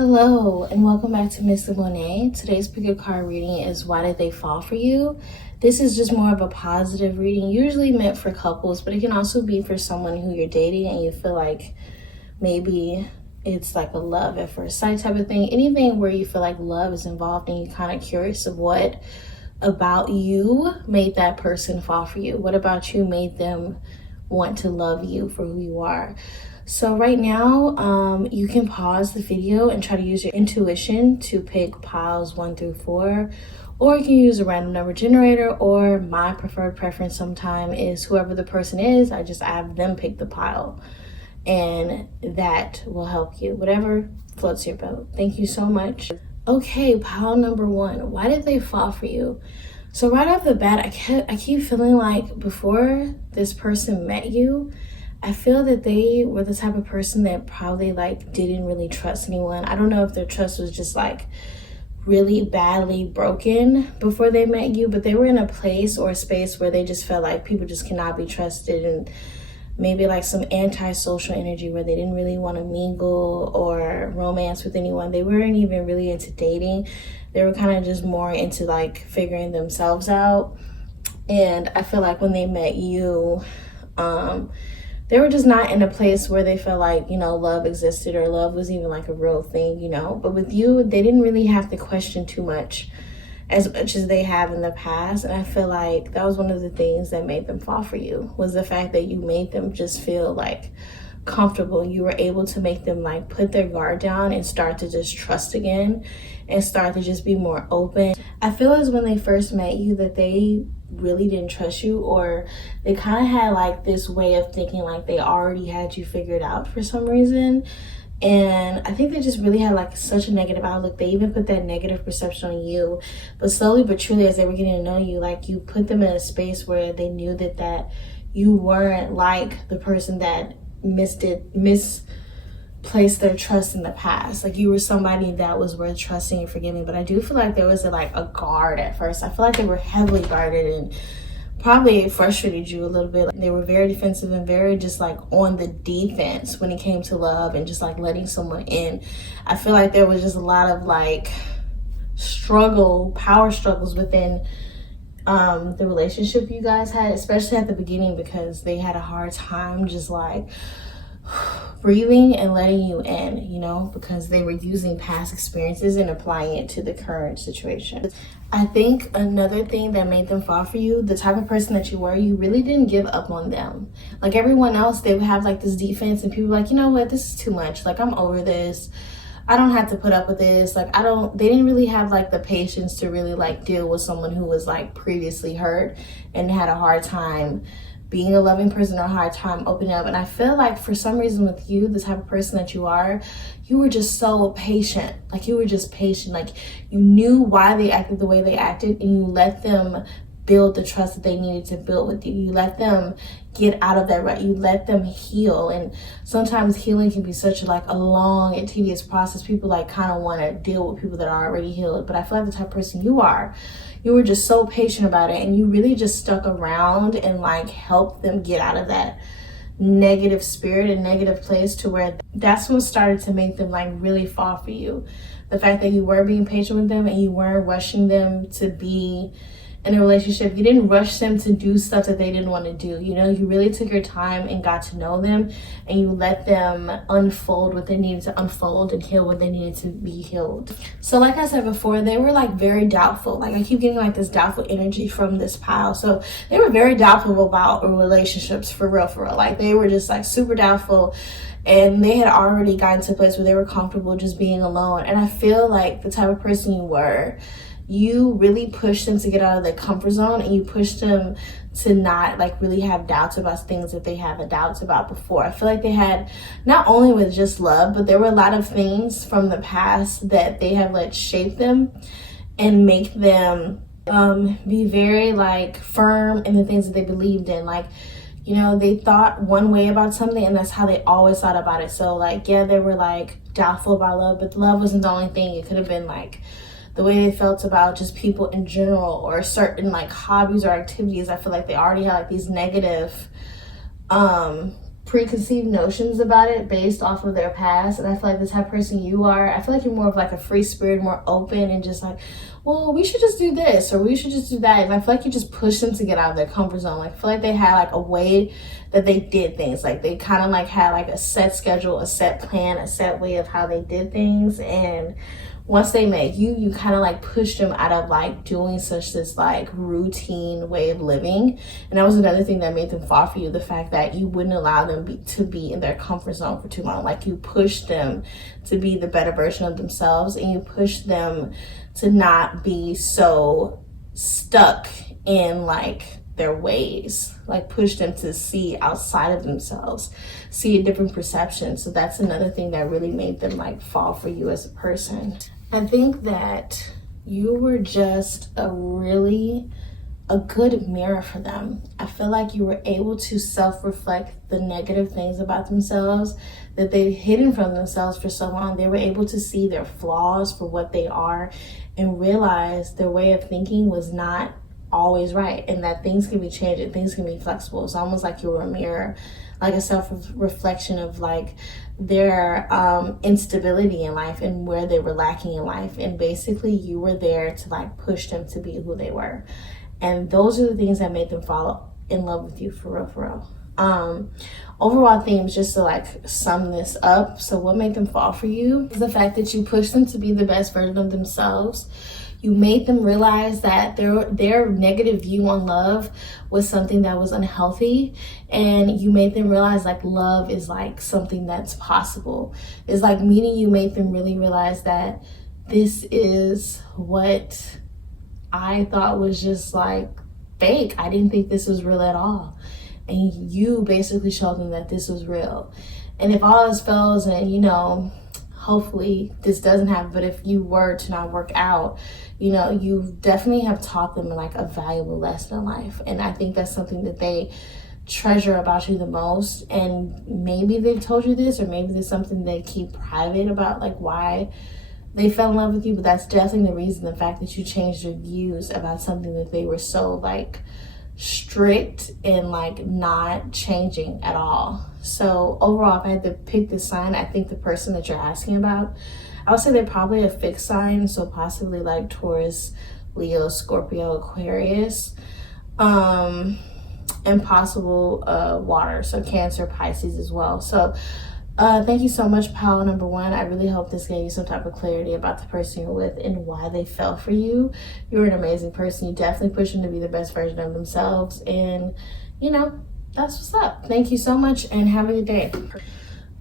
Hello and welcome back to Miss Monet. Today's pick a card reading is Why Did They Fall For You? This is just more of a positive reading, usually meant for couples, but it can also be for someone who you're dating and you feel like maybe it's like a love at first sight type of thing. Anything where you feel like love is involved and you're kind of curious of what about you made that person fall for you. What about you made them want to love you for who you are? So right now, you can pause the video and try to use your intuition to pick piles 1 through 4, or you can use a random number generator, or my preferred preference sometime is whoever the person is, I just have them pick the pile, and that will help you. Whatever floats your boat. Thank you so much. Okay, pile number 1. Why did they fall for you? So right off the bat, I keep feeling like before this person met you, I feel that they were the type of person that probably like didn't really trust anyone. I don't know if their trust was just like really badly broken before they met you, but they were in a place or a space where they just felt like people just cannot be trusted, and maybe like some antisocial energy where they didn't really want to mingle or romance with anyone. They weren't even really into dating. They were kind of just more into like figuring themselves out. And I feel like when they met you, they were just not in a place where they felt like, love existed or love was even like a real thing, But with you, they didn't really have to question too much as they have in the past. And I feel like that was one of the things that made them fall for you, was the fact that you made them just feel like comfortable. You were able to make them like put their guard down and start to just trust again and start to just be more open. I feel as when they first met you that they really didn't trust you, or they kind of had like this way of thinking like they already had you figured out for some reason. And I think they just really had like such a negative outlook. They even put that negative perception on you. But slowly but truly, as they were getting to know you, like you put them in a space where they knew that you weren't like the person that misplaced their trust in the past. Like you were somebody that was worth trusting and forgiving. But I do feel like there was a guard at first. I feel like they were heavily guarded and probably frustrated you a little bit. Like they were very defensive and very just like on the defense when it came to love and just like letting someone in. I feel like there was just a lot of like power struggles within the relationship you guys had, especially at the beginning, because they had a hard time just like breathing and letting you in, because they were using past experiences and applying it to the current situation. I think another thing that made them fall for you, the type of person that you were, you really didn't give up on them. Like everyone else, they would have like this defense and people were like, you know what, this is too much. Like I'm over this. I don't have to put up with this. Like they didn't really have like the patience to really like deal with someone who was like previously hurt and had a hard time being a loving person or a hard time opening up. And I feel like for some reason with you, the type of person that you are, you were just so patient. Like you were just patient. Like you knew why they acted the way they acted, and you let them build the trust that they needed to build with you. You let them get out of that rut. You let them heal. And sometimes healing can be such like a long and tedious process. People like kind of want to deal with people that are already healed. But I feel like the type of person you are, you were just so patient about it, and you really just stuck around and like helped them get out of that negative spirit and negative place, to where that's what started to make them like really fall for you. The fact that you were being patient with them and you weren't rushing them to be in a relationship. You didn't rush them to do stuff that they didn't want to do. You really took your time and got to know them, and you let them unfold what they needed to unfold and heal what they needed to be healed. So like I said before, they were like very doubtful. Like I keep getting like this doubtful energy from this pile. So they were very doubtful about relationships for real. Like they were just like super doubtful. And they had already gotten to a place where they were comfortable just being alone. And I feel like the type of person you were, you really pushed them to get out of their comfort zone, and you pushed them to not like really have doubts about things that they had doubts about before. I feel like they had, not only with just love, but there were a lot of things from the past that they have let shape them and make them be very like firm in the things that they believed in. Like, they thought one way about something, and that's how they always thought about it. So like, yeah, they were like doubtful about love, but love wasn't the only thing. It could have been like the way they felt about just people in general, or certain like hobbies or activities. I feel like they already had like these negative preconceived notions about it based off of their past. And I feel like the type of person you are, I feel like you're more of like a free spirit, more open, and just like, well, we should just do this or we should just do that. And I feel like you just push them to get out of their comfort zone. Like, I feel like they had like a way that they did things. Like, they kind of like had like a set schedule, a set plan, a set way of how they did things. And once they met you, you kind of like pushed them out of like doing such this like routine way of living. And that was another thing that made them fall for you, the fact that you wouldn't allow them to be in their comfort zone for too long. Like, you pushed them to be the better version of themselves, and you pushed them to not be so stuck in like their ways, like push them to see outside of themselves, see a different perception. So that's another thing that really made them like fall for you as a person. I think that you were just a good mirror for them. I feel like you were able to self-reflect the negative things about themselves that they've hidden from themselves for so long. They were able to see their flaws for what they are and realize their way of thinking was not always right, and that things can be changed and things can be flexible. It's almost like you were a mirror, like a self-reflection of like their instability in life and where they were lacking in life. And basically you were there to like push them to be who they were. And those are the things that made them fall in love with you, for real. Overall themes, just to like sum this up. So what made them fall for you is the fact that you pushed them to be the best version of themselves. You made them realize that their negative view on love was something that was unhealthy. And you made them realize like love is like something that's possible. It's like meeting you made them really realize that this is what I thought was just like fake. I didn't think this was real at all. And you basically showed them that this was real. And if all else fails, and hopefully this doesn't happen, but if you were to not work out, you definitely have taught them like a valuable lesson in life. And I think that's something that they treasure about you the most. And maybe they've told you this, or maybe there's something they keep private about, like why they fell in love with you. But that's definitely the reason, the fact that you changed your views about something that they were so like strict and like not changing at all. So overall, if I had to pick this sign, I think the person that you're asking about, I would say they're probably a fixed sign, so possibly like Taurus, Leo, Scorpio, Aquarius, and possible water, so Cancer, Pisces as well. So thank you so much, pile number one. I really hope this gave you some type of clarity about the person you're with and why they fell for you. You're an amazing person. You definitely push them to be the best version of themselves, and that's what's up. Thank you so much and have a good day.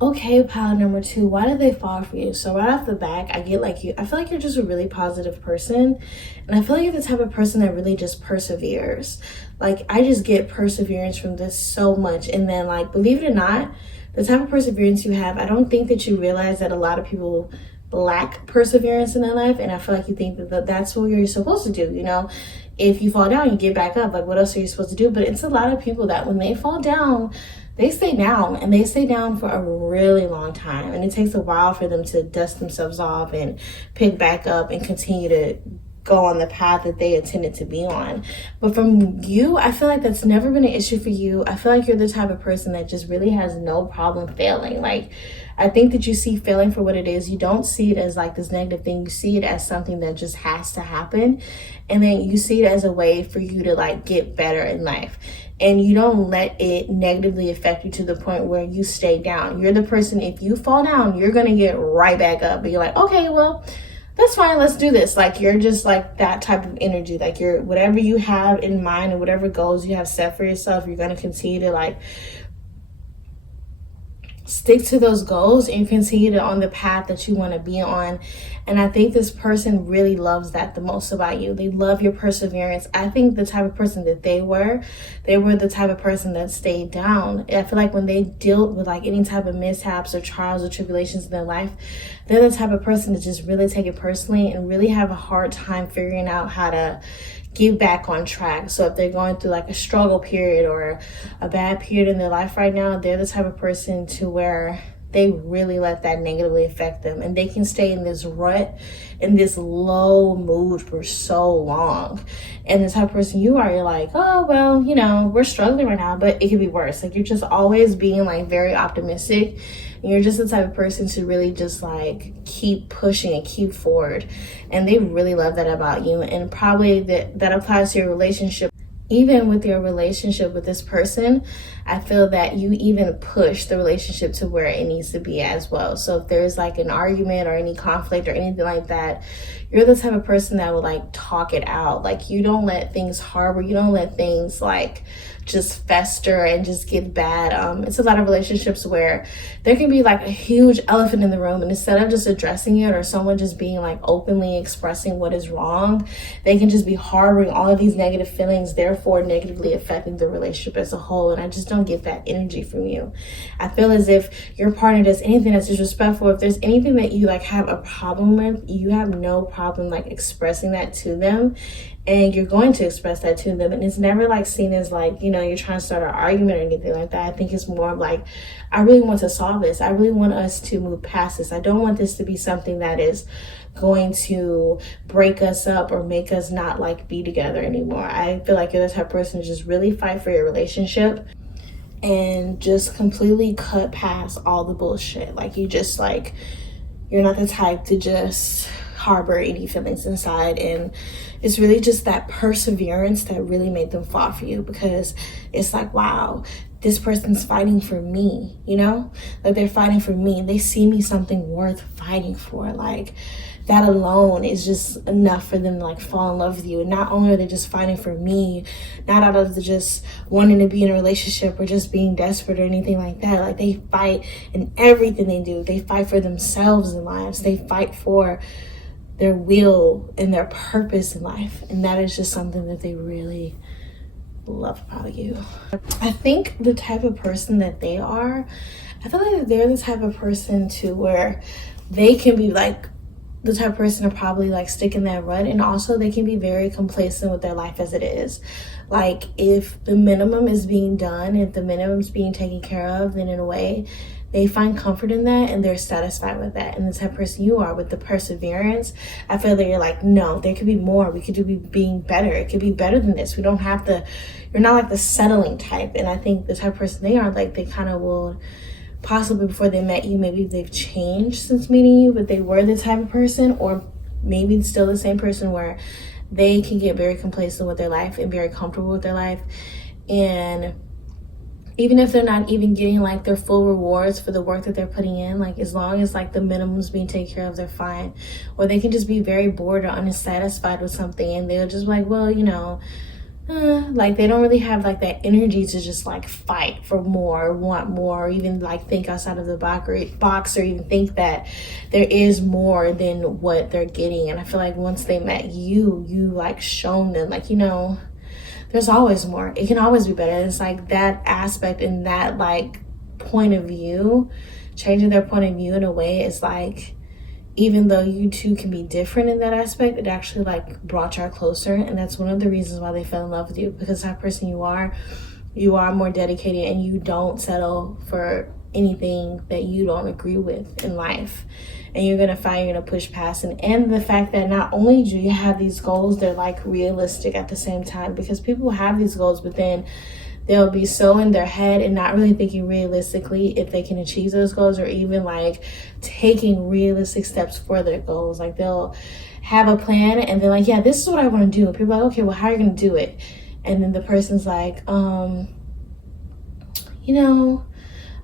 Okay, pile number two, why did they fall for you? So right off the back, I feel like you're just a really positive person. And I feel like you're the type of person that really just perseveres. Like, I just get perseverance from this so much. And then, like, believe it or not, the type of perseverance you have, I don't think that you realize that a lot of people lack perseverance in their life. And I feel like you think that that's what you're supposed to do, If you fall down, you get back up. Like, what else are you supposed to do? But it's a lot of people that when they fall down, they stay down, and they stay down for a really long time. And it takes a while for them to dust themselves off and pick back up and continue to go on the path that they intended to be on. But from you, I feel like that's never been an issue for you. I feel like you're the type of person that just really has no problem failing. Like, I think that you see failing for what it is. You don't see it as like this negative thing. You see it as something that just has to happen. And then you see it as a way for you to like get better in life. And you don't let it negatively affect you to the point where you stay down. You're the person, if you fall down, you're going to get right back up. But you're like, okay, well, that's fine. Let's do this. Like, you're just like that type of energy. Like, you're whatever you have in mind and whatever goals you have set for yourself, you're going to continue to like stick to those goals and continue to on the path that you want to be on. And I think this person really loves that the most about you. They love your perseverance. I think the type of person that they were the type of person that stayed down. I feel like when they dealt with like any type of mishaps or trials or tribulations in their life, they're the type of person to just really take it personally and really have a hard time figuring out how to get back on track. So if they're going through like a struggle period or a bad period in their life right now, they're the type of person to where they really let that negatively affect them, and they can stay in this rut, in this low mood for so long. And the type of person you are, you're like, oh well, you know, we're struggling right now, but it could be worse. Like, you're just always being like very optimistic, and you're just the type of person to really just like keep pushing and keep forward. And they really love that about you. And probably that applies to your relationship. Even with your relationship with this person, I feel that you even push the relationship to where it needs to be as well. So if there's like an argument or any conflict or anything like that, you're the type of person that will like talk it out. Like, you don't let things harbor, you don't let things like just fester and just get bad. It's a lot of relationships where there can be like a huge elephant in the room, and instead of just addressing it or someone just being like openly expressing what is wrong, they can just be harboring all of these negative feelings, therefore negatively affecting the relationship as a whole. And I just don't get that energy from you. I feel as if your partner does anything that's disrespectful, if there's anything that you like have a problem with, you have no problem like expressing that to them. And you're going to express that to them. And it's never like seen as like, you know, you're trying to start an argument or anything like that. I think it's more of like, I really want to solve this. I really want us to move past this. I don't want this to be something that is going to break us up or make us not like be together anymore. I feel like you're the type of person to just really fight for your relationship and just completely cut past all the bullshit. Like, you just like, you're not the type to just harbor any feelings inside. And it's really just that perseverance that really made them fall for you, because it's like, wow, this person's fighting for me, you know, like they're fighting for me. They see me something worth fighting for. Like, that alone is just enough for them to like fall in love with you. And not only are they just fighting for me, not out of the just wanting to be in a relationship or just being desperate or anything like that. Like, they fight in everything they do. They fight for themselves in lives. They fight for their will and their purpose in life. And that is just something that they really love about you. I think the type of person that they are, I feel like they're the type of person too where they can be like the type of person to probably like stick in that rut, and also they can be very complacent with their life as it is. Like, if the minimum is being done, if the minimum is being taken care of, then in a way they find comfort in that and they're satisfied with that. And the type of person you are with the perseverance, I feel that you're like, no, there could be more. We could do being better. It could be better than this. We don't have to, you're not like the settling type. And I think the type of person they are, like, they kind of will, possibly before they met you, maybe they've changed since meeting you, but they were the type of person, or maybe still the same person, where they can get very complacent with their life and very comfortable with their life. And even if they're not even getting like their full rewards for the work that they're putting in, like, as long as like the minimum's being taken care of, they're fine. Or they can just be very bored or unsatisfied with something, and they'll just like, well, you know, like, they don't really have like that energy to just like fight for more or want more, or even like think outside of the box, or even think that there is more than what they're getting. And I feel like once they met you, you like shown them like, you know, there's always more. It can always be better. And it's like that aspect and that like point of view, changing their point of view in a way is like, even though you two can be different in that aspect, it actually like brought y'all closer. And that's one of the reasons why they fell in love with you, because that person you are more dedicated, and you don't settle for anything that you don't agree with in life. And you're gonna fight, you're gonna push past. And the fact that not only do you have these goals, they're like realistic at the same time, because people have these goals, but then they'll be so in their head and not really thinking realistically if they can achieve those goals, or even like taking realistic steps for their goals. Like, they'll have a plan and they're like, yeah, this is what I want to do. And people are like, okay, well, how are you going to do it? And then the person's like, you know,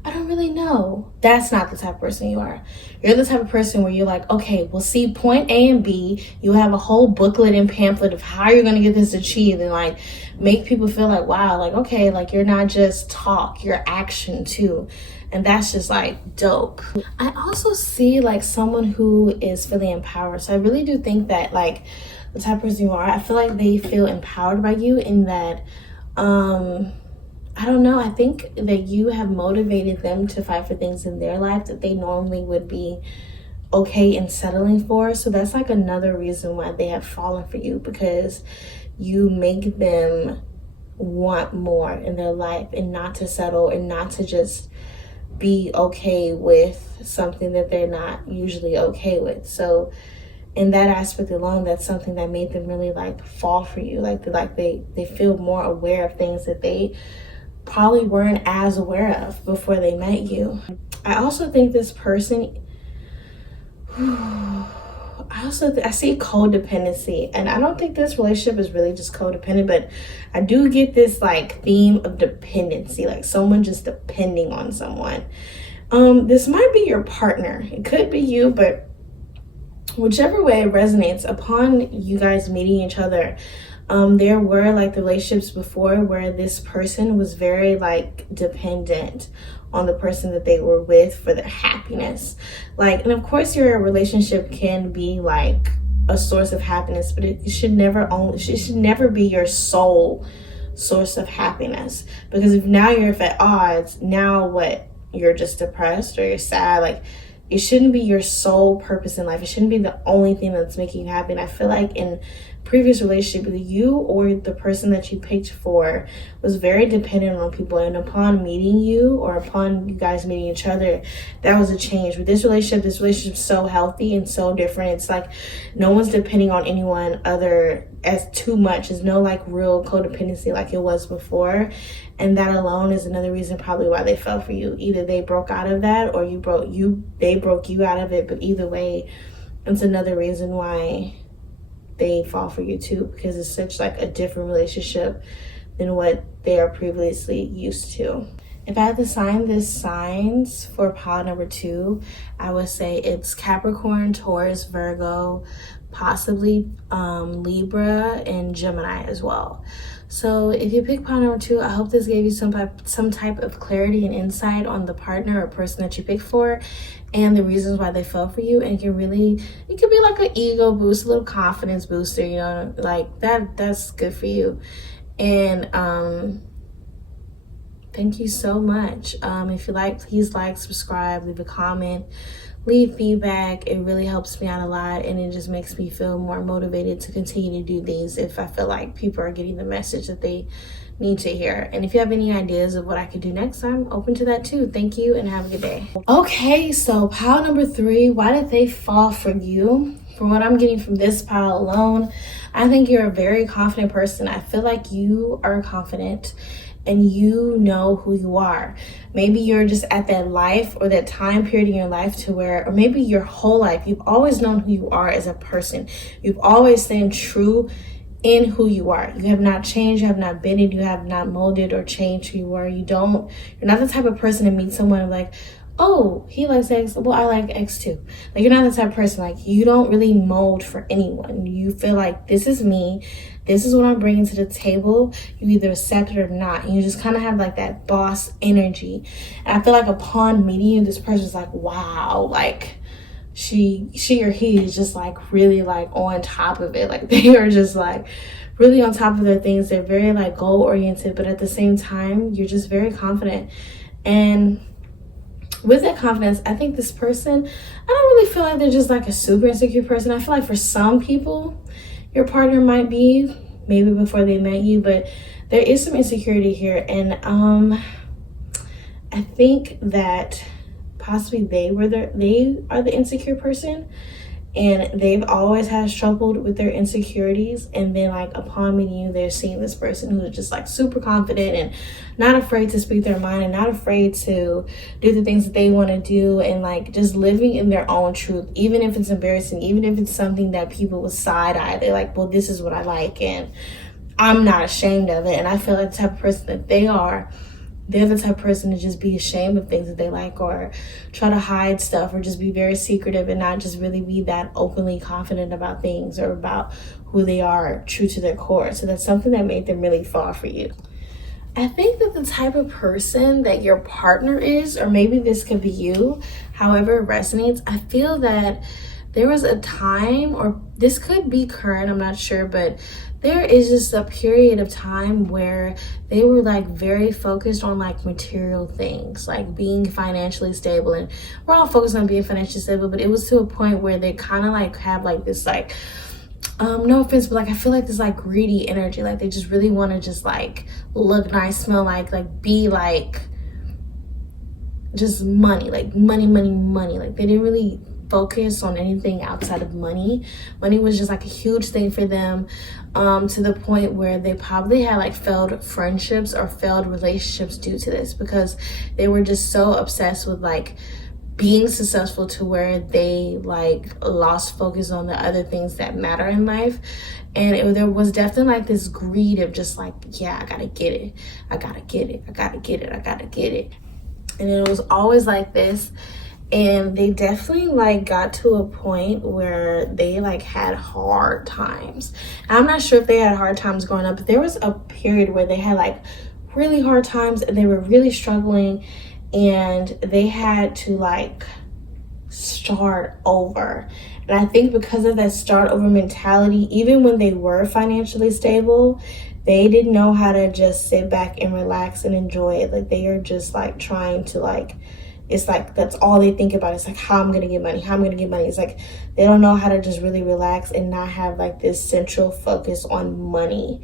I don't really know. That's not the type of person you are. You're the type of person where you're like, okay, well, see, point A and B, you have a whole booklet and pamphlet of how you're going to get this achieved, and like make people feel like, wow, like, okay, like, you're not just talk, you're action too. And that's just like dope. I also see like someone who is feeling empowered. So I really do think that like the type of person you are, I feel like they feel empowered by you, in that, I don't know, I think that you have motivated them to fight for things in their life that they normally would be okay in settling for. So that's like another reason why they have fallen for you, because you make them want more in their life and not to settle and not to just be okay with something that they're not usually okay with. So in that aspect alone, that's something that made them really like fall for you. Like they feel more aware of things that they probably weren't as aware of before they met you. I also think this person, I see codependency, and I don't think this relationship is really just codependent, but I do get this like theme of dependency, like someone just depending on someone. This might be your partner. It could be you, but whichever way it resonates, upon you guys meeting each other, there were like the relationships before where this person was very like dependent on the person that they were with for their happiness. Like, and of course your relationship can be like a source of happiness, but it should never be your sole source of happiness. Because if now you're at odds, now what? You're just depressed or you're sad. Like, it shouldn't be your sole purpose in life. It shouldn't be the only thing that's making you happy. And I feel like in previous relationship, you or the person that you picked for was very dependent on people, and upon meeting you or upon you guys meeting each other, that was a change. With this relationship's so healthy and so different. It's like no one's depending on anyone other as too much. There's no like real codependency like it was before, and that alone is another reason probably why they fell for you. Either they broke out of that, or they broke you out of it. But either way, it's another reason why they fall for you too, because it's such like a different relationship than what they are previously used to. If I had to assign this signs for pile number 2, I would say it's Capricorn, Taurus, Virgo, possibly Libra, and Gemini as well. So if you pick pile number 2, I hope this gave you some type of clarity and insight on the partner or person that you picked for and the reasons why they fell for you. And it could be like an ego boost, a little confidence booster, you know, like that's good for you. And thank you so much. If you like, please like, subscribe, leave a comment, leave feedback. It really helps me out a lot, and it just makes me feel more motivated to continue to do these if I feel like people are getting the message that they need to hear. And if you have any ideas of what I could do next, I'm open to that too. Thank you and have a good day. Okay, so pile number 3, why did they fall for you? From what I'm getting from this pile alone, I think you're a very confident person. I feel like you are confident and you know who you are. Maybe you're just at that life or that time period in your life to where, or maybe your whole life, you've always known who you are as a person. You've always stayed true in who you are. You have not changed, you have not bended, you have not molded or changed who you are. You're not the type of person to meet someone like, oh, he likes X, well, I like X too. Like, you're not the type of person, like, you don't really mold for anyone. You feel like, this is me, this is what I'm bringing to the table. You either accept it or not. And you just kind of have like that boss energy. And I feel like upon meeting you, this person's like, wow, like she or he is just like really like on top of it. Like, they are just like really on top of their things. They're very like goal oriented, but at the same time, you're just very confident. And with that confidence, I think this person, I don't really feel like they're just like a super insecure person. I feel like for some people, your partner might be, maybe before they met you, but there is some insecurity here. And I think that possibly they are the insecure person, and they've always had struggled with their insecurities, and then like upon meeting you, they're seeing this person who's just like super confident and not afraid to speak their mind and not afraid to do the things that they want to do, and like just living in their own truth, even if it's embarrassing, even if it's something that people will side eye. They're like, well, this is what I like and I'm not ashamed of it. And I feel like the type of person that they're the type of person to just be ashamed of things that they like, or try to hide stuff, or just be very secretive and not just really be that openly confident about things or about who they are, true to their core. So that's something that made them really fall for you. I think that the type of person that your partner is, or maybe this could be you, however it resonates, I feel that there was a time, or this could be current, I'm not sure, but there is just a period of time where they were like very focused on like material things, like being financially stable. And we're all focused on being financially stable, but it was to a point where they kind of like have like this like, no offense, but like I feel like this like greedy energy. Like they just really want to just like look nice, smell like be like just money, like money, money, money. Like they didn't really focus on anything outside of money. Money was just like a huge thing for them, to the point where they probably had like failed friendships or failed relationships due to this, because they were just so obsessed with like being successful to where they like lost focus on the other things that matter in life. And there was definitely like this greed of just like, yeah, I gotta get it, I gotta get it, I gotta get it, I gotta get it. And it was always like this. And they definitely like got to a point where they like had hard times. And I'm not sure if they had hard times growing up, but there was a period where they had like really hard times and they were really struggling, and they had to like start over. And I think because of that start over mentality, even when they were financially stable, they didn't know how to just sit back and relax and enjoy it. Like they are just like trying to like, it's like that's all they think about. It's like, how I'm gonna get money, how I'm gonna get money. It's like they don't know how to just really relax and not have like this central focus on money.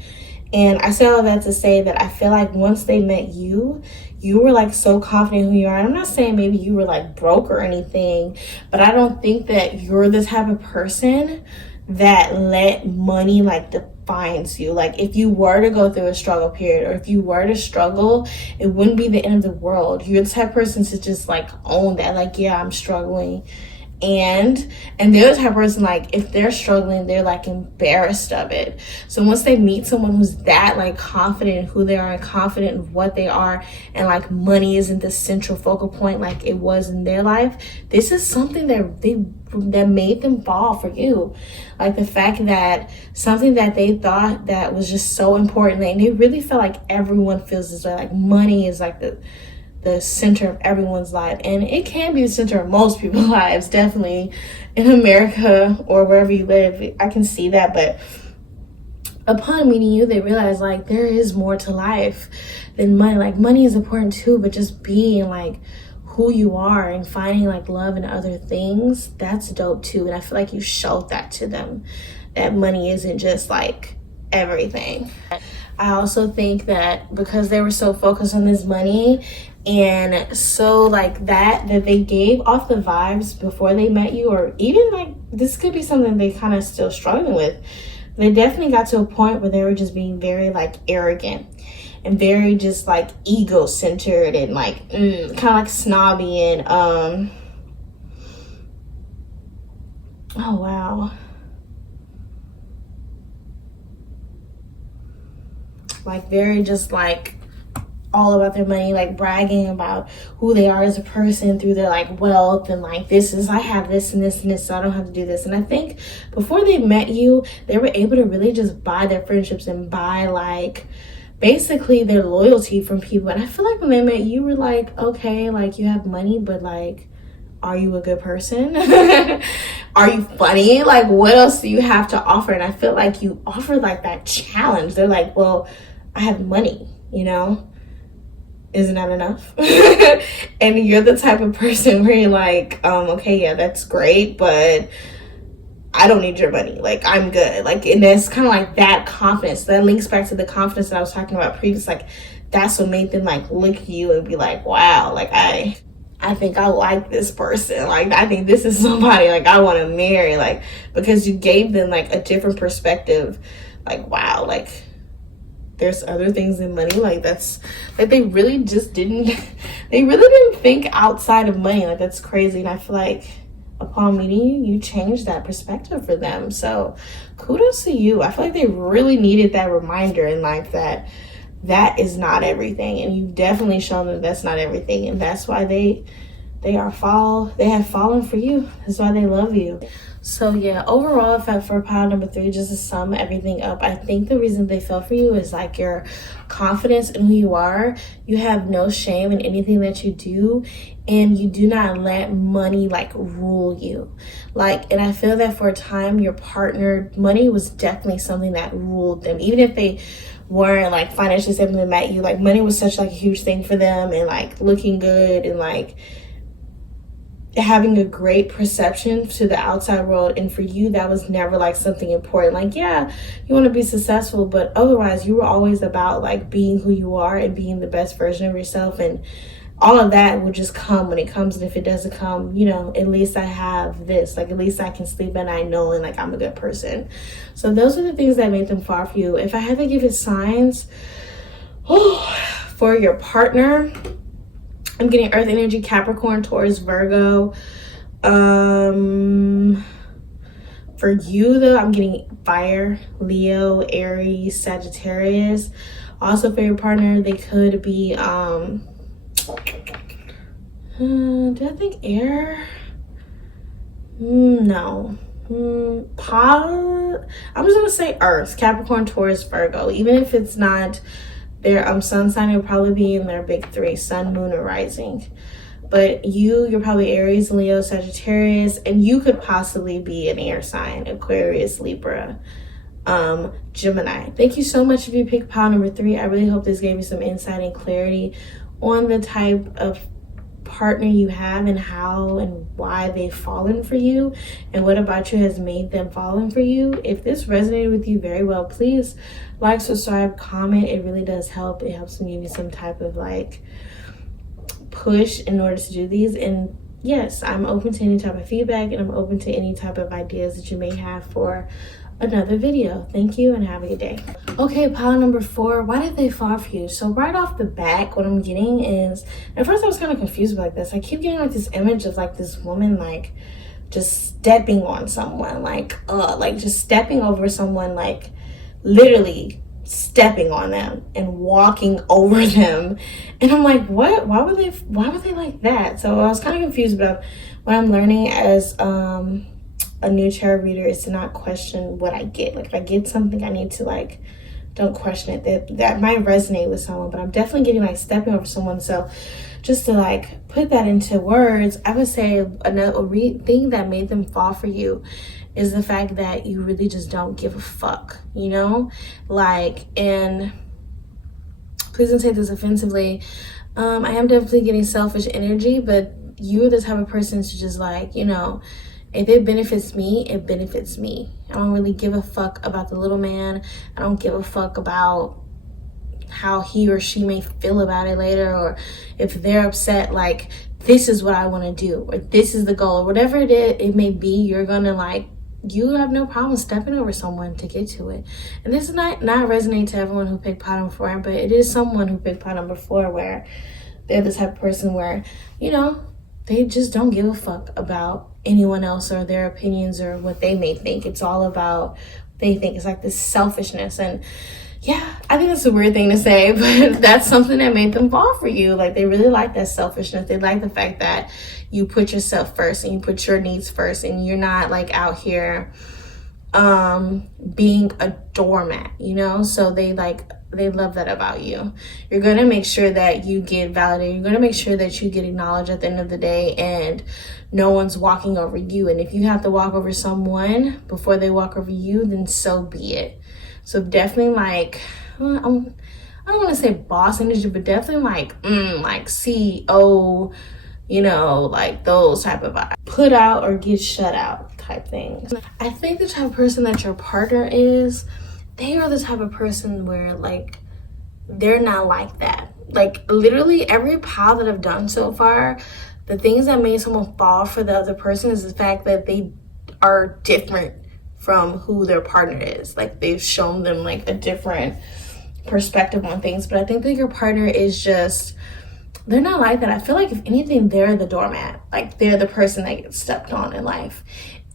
And I say all of that to say that I feel like once they met you, you were like so confident who you are. And I'm not saying maybe you were like broke or anything, but I don't think that you're the type of person that let money like defines you. Like if you were to go through a struggle period, or if you were to struggle, it wouldn't be the end of the world. You're the type of person to just like own that, like, yeah, I'm struggling. And the other type of person, like if they're struggling, they're like embarrassed of it. So once they meet someone who's that like confident in who they are and confident in what they are, and like money isn't the central focal point like it was in their life, this is something that made them fall for you. Like the fact that something that they thought that was just so important, and they really felt like everyone feels this way, like money is like the center of everyone's life. And it can be the center of most people's lives, definitely in America or wherever you live. I can see that. But upon meeting you, they realize like there is more to life than money. Like money is important too, but just being like who you are and finding like love in other things, that's dope too. And I feel like you showed that to them, that money isn't just like everything. I also think that because they were so focused on this money, and so like that they gave off the vibes before they met you, or even like this could be something they kind of still struggling with. They definitely got to a point where they were just being very like arrogant and very just like ego-centered and like kind of like snobby and oh wow, like very just like all about their money, like bragging about who they are as a person through their like wealth, and like this is, I have this and this and this, so I don't have to do this. And I think before they met you, they were able to really just buy their friendships and buy like basically their loyalty from people. And I feel like when they met you, were like, okay, like you have money, but like, are you a good person? Are you funny? Like what else do you have to offer? And I feel like you offered like that challenge. They're like, well, I have money, you know? Isn't that enough? And you're the type of person where you're like, okay, yeah, that's great, but I don't need your money. Like, I'm good. Like, and that's kind of like that confidence. That links back to the confidence that I was talking about previous. Like, that's what made them like look at you and be like, wow, like I think I like this person. Like, I think this is somebody like I want to marry. Like, because you gave them like a different perspective. Like, wow, like there's other things in money. Like that's like they really didn't think outside of money. Like that's crazy. And I feel like upon meeting you changed that perspective for them. So kudos to you. I feel like they really needed that reminder in life that is not everything. And you've definitely shown them that's not everything. And that's why they have fallen for you. That's why they love you. So yeah, overall, for pile number 3, just to sum everything up, I think the reason they fell for you is like your confidence in who you are. You have no shame in anything that you do, and you do not let money like rule you. Like, and I feel that for a time, your partner, money was definitely something that ruled them. Even if they weren't like financially stable and met you, like money was such like a huge thing for them, and like looking good and like having a great perception to the outside world. And for you, that was never like something important. Like, yeah, you want to be successful, but otherwise you were always about like being who you are and being the best version of yourself. And all of that will just come when it comes. And if it doesn't come, you know, at least I have this. Like, at least I can sleep at night knowing like I'm a good person. So those are the things that make them fall for you. If I had to give it signs for your partner, I'm getting Earth energy, Capricorn, Taurus, Virgo. For you though, I'm getting fire, Leo, Aries, Sagittarius. Also for your partner, they could be did I think air? No. I'm just gonna say Earth, Capricorn, Taurus, Virgo. Even if it's not their sun sign, it'll probably be in their big three: sun, moon, or rising. But you're probably Aries, Leo, Sagittarius, and you could possibly be an air sign: Aquarius, Libra, Gemini. Thank you so much if you picked pile number 3. I really hope this gave you some insight and clarity on the type of partner you have and how and why they've fallen for you, and what about you has made them fallen for you. If this resonated with you very well, please like, subscribe, comment. It really does help. It helps me give you some type of like push in order to do these. And yes, I'm open to any type of feedback, and I'm open to any type of ideas that you may have for another video. Thank you and have a good day. Okay, pile number 4, why did they fall for you? So right off the back, what I'm getting is, at first I was kind of confused about this. I keep getting like this image of like this woman like just stepping on someone, like just stepping over someone, like literally stepping on them and walking over them. And I'm like, what? Why would they like that? So I was kind of confused, but what I'm learning as a new tarot reader is to not question what I get. Like, if I get something, I need to like, don't question it. That might resonate with someone, but I'm definitely getting like stepping over someone. So just to like put that into words, I would say another thing that made them fall for you is the fact that you really just don't give a fuck, you know? Like, and please don't take this offensively. I am definitely getting selfish energy, but you're the type of person to just like, you know, if it benefits me, it benefits me. I don't really give a fuck about the little man. I don't give a fuck about how he or she may feel about it later, or if they're upset. Like, this is what I want to do, or this is the goal, or whatever it may be. You're gonna like, you have no problem stepping over someone to get to it. And this is not resonate to everyone who picked pot number 4, but it is someone who picked pot number 4 where they're the type of person where, you know, they just don't give a fuck about anyone else or their opinions or what they may think. It's all about they think. It's like this selfishness. And yeah, I think that's a weird thing to say, but that's something that made them fall for you. Like, they really like that selfishness. They like the fact that you put yourself first and you put your needs first, and you're not like out here being a doormat, you know? So they love that about you. You're going to make sure that you get validated. You're going to make sure that you get acknowledged at the end of the day, and no one's walking over you. And if you have to walk over someone before they walk over you, then so be it. So definitely like, I don't want to say boss energy, but definitely like CEO, you know, like those type of vibes. Put out or get shut out type things. I think the type of person that your partner is, they are the type of person where like, they're not like that. Like, literally every pile that I've done so far, the things that made someone fall for the other person is the fact that they are different from who their partner is. Like, they've shown them like a different perspective on things. But I think that your partner is just, they're not like that. I feel like if anything, they're the doormat. Like, they're the person that gets stepped on in life,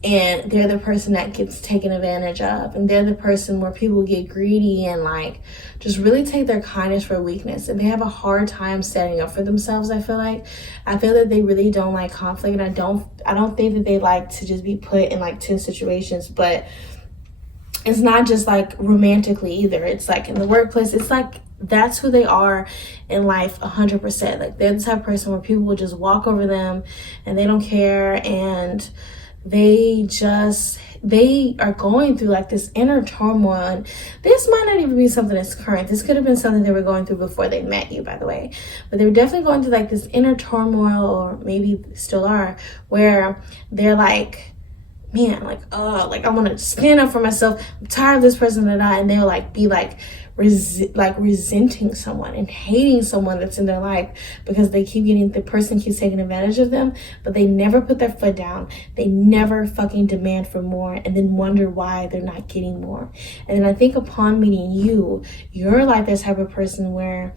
and they're the person that gets taken advantage of, and they're the person where people get greedy and like just really take their kindness for weakness, and they have a hard time standing up for themselves. I feel that they really don't like conflict, and I don't think that they like to just be put in like tense situations. But it's not just like romantically either. It's like in the workplace. It's like that's who they are in life 100%. Like, they're the type of person where people will just walk over them and they don't care, and they are going through like this inner turmoil. And this might not even be something that's current. This could have been something they were going through before they met you, by the way. But they were definitely going through like this inner turmoil, or maybe still are, where they're like, man, like I want to stand up for myself. I'm tired of this person and they'll like be like resenting someone and hating someone that's in their life because the person keeps taking advantage of them, but they never put their foot down. They never fucking demand for more and then wonder why they're not getting more. And then I think upon meeting you, you're like this type of person where,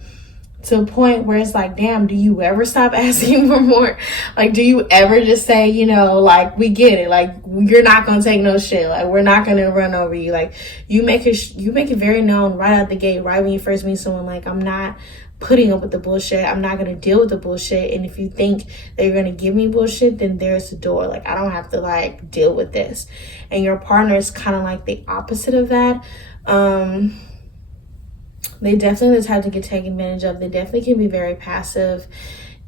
to a point where it's like, damn, do you ever stop asking for more? Like, do you ever just say, you know, like, we get it, like, you're not gonna take no shit, like, we're not gonna run over you. Like, you make it very known right out the gate, right when you first meet someone, like, I'm not putting up with the bullshit. I'm not gonna deal with the bullshit. And if you think that you're gonna give me bullshit, then there's the door. Like, I don't have to like deal with this. And your partner is kind of like the opposite of that. They definitely the type to get taken advantage of. They definitely can be very passive.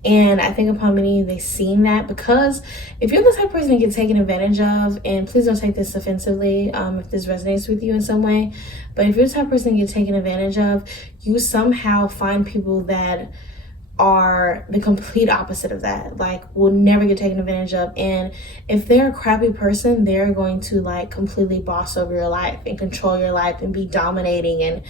And I think upon many, they've seen that, because if you're the type of person to get taken advantage of, and please don't take this offensively if this resonates with you in some way, but if you're the type of person to get taken advantage of, you somehow find people that are the complete opposite of that, like will never get taken advantage of. And if they're a crappy person, they're going to like completely boss over your life and control your life and be dominating and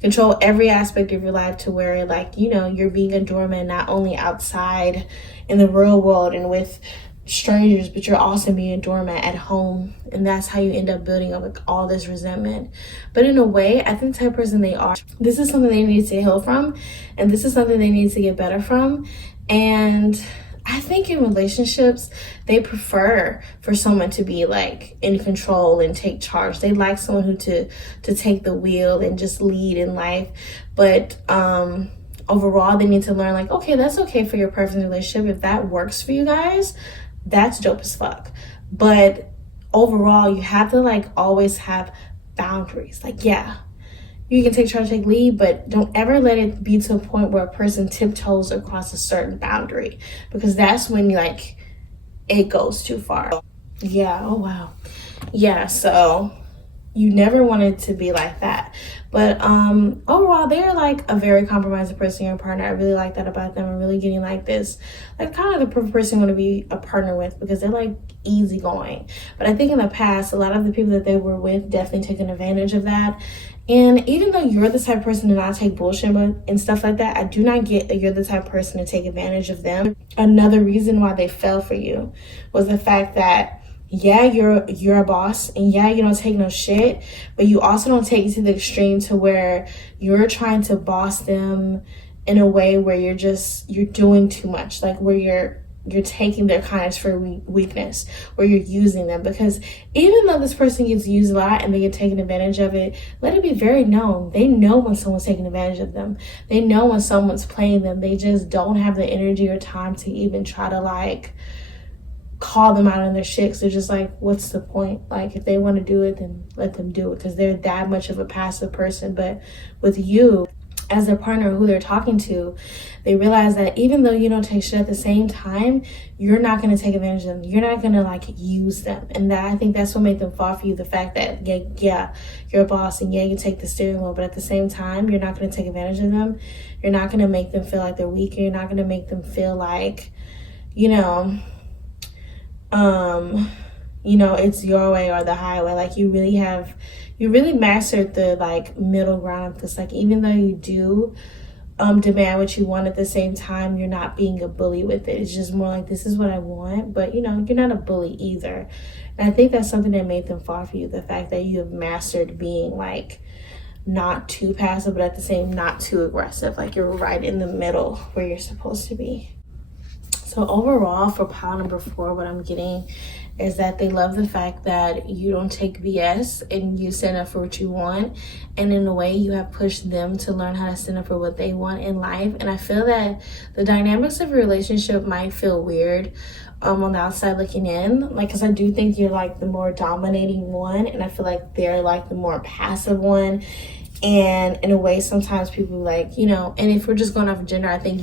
control every aspect of your life, to where, like, you know, you're being a doorman not only outside in the real world and with strangers, but you're also being a doormat at home. And that's how you end up building up like all this resentment. But in a way, I think the type of person they are, this is something they need to heal from, and this is something they need to get better from. And I think in relationships, they prefer for someone to be like in control and take charge. They like someone who to take the wheel and just lead in life. But overall, they need to learn like, okay, that's okay for your perfect relationship. If that works for you guys, that's dope as fuck. But overall, you have to like always have boundaries. Like, yeah, you can take charge, take lead, but don't ever let it be to a point where a person tiptoes across a certain boundary, because that's when like it goes too far. Yeah, oh wow. Yeah, so you never want it to be like that. But overall, they're like a very compromising person, your partner. I really like that about them. I'm really getting like this, like kind of the perfect person you want to be a partner with, because they're like easygoing. But I think in the past, a lot of the people that they were with definitely taken advantage of that. And even though you're the type of person to not take bullshit and stuff like that, I do not get that you're the type of person to take advantage of them. Another reason why they fell for you was the fact that, yeah, you're a boss, and yeah, you don't take no shit, but you also don't take it to the extreme to where you're trying to boss them in a way where you're doing too much, like where you're taking their kindness for weakness, where you're using them. Because even though this person gets used a lot and they get taken advantage of it, let it be very known, they know when someone's taking advantage of them. They know when someone's playing them. They just don't have the energy or time to even try to like call them out on their shit. They're just like, what's the point? Like, if they want to do it, then let them do it, because they're that much of a passive person. But with you as their partner, who they're talking to, they realize that even though you don't take shit, at the same time, you're not going to take advantage of them. You're not going to like use them. And that, I think that's what made them fall for you. The fact that, yeah, you're a boss, and yeah, you take the steering wheel, but at the same time, you're not going to take advantage of them. You're not going to make them feel like they're weak. You're not going to make them feel like, you know, it's your way or the highway. Like, you really mastered the like middle ground of this. Like, even though you do demand what you want, at the same time, you're not being a bully with it. It's just more like, this is what I want, but you know, you're not a bully either. And I think that's something that made them fall for you, the fact that you have mastered being like not too passive, but at the same not too aggressive. Like, you're right in the middle where you're supposed to be. So overall, for pile number 4, what I'm getting is that they love the fact that you don't take BS and you stand up for what you want. And in a way, you have pushed them to learn how to stand up for what they want in life. And I feel that the dynamics of your relationship might feel weird on the outside looking in. Like, because I do think you're like the more dominating one, and I feel like they're like the more passive one. And in a way, sometimes people like, you know, and if we're just going off of gender, I think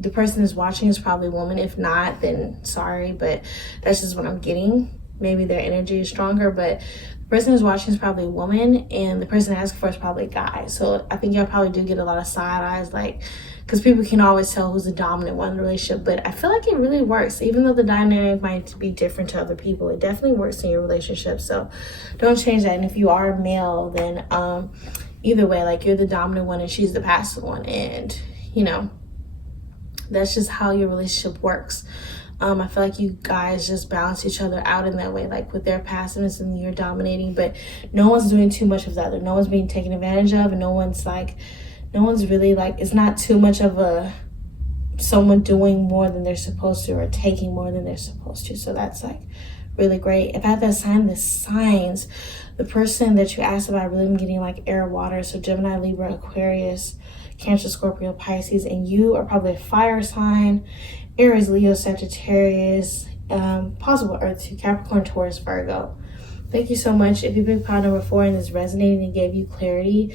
the person who's watching is probably a woman. If not, then sorry, but that's just what I'm getting. Maybe their energy is stronger, but the person who's watching is probably a woman, and the person asking for is probably a guy. So I think y'all probably do get a lot of side eyes, like, because people can always tell who's the dominant one in the relationship, but I feel like it really works. Even though the dynamic might be different to other people, it definitely works in your relationship. So don't change that. And if you are a male, then either way, like, you're the dominant one and she's the passive one, and you know, that's just how your relationship works. I feel like you guys just balance each other out in that way, like with their passiveness and you're dominating, but no one's doing too much of the other. No one's being taken advantage of, and no one's really like, it's not too much of a someone doing more than they're supposed to or taking more than they're supposed to. So that's like really great. If I had that sign, the signs, the person that you asked about, really am getting like air, water. So Gemini, Libra, Aquarius, Cancer, Scorpio, Pisces, and you are probably a fire sign. Aries, Leo, Sagittarius, possible Earth 2, Capricorn, Taurus, Virgo. Thank you so much. If you picked pile number 4 and this resonated and gave you clarity,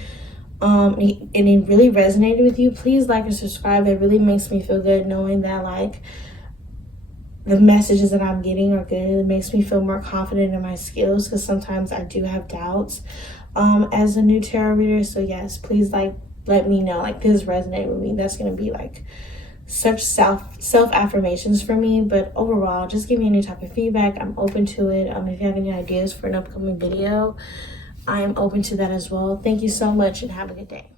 and it really resonated with you, please like and subscribe. It really makes me feel good knowing that like the messages that I'm getting are good. It makes me feel more confident in my skills, because sometimes I do have doubts as a new tarot reader. So yes, please like let me know like this resonated with me. That's gonna be like such self affirmations for me. But overall, just give me any type of feedback. I'm open to it. If you have any ideas for an upcoming video, I'm open to that as well. Thank you so much and have a good day.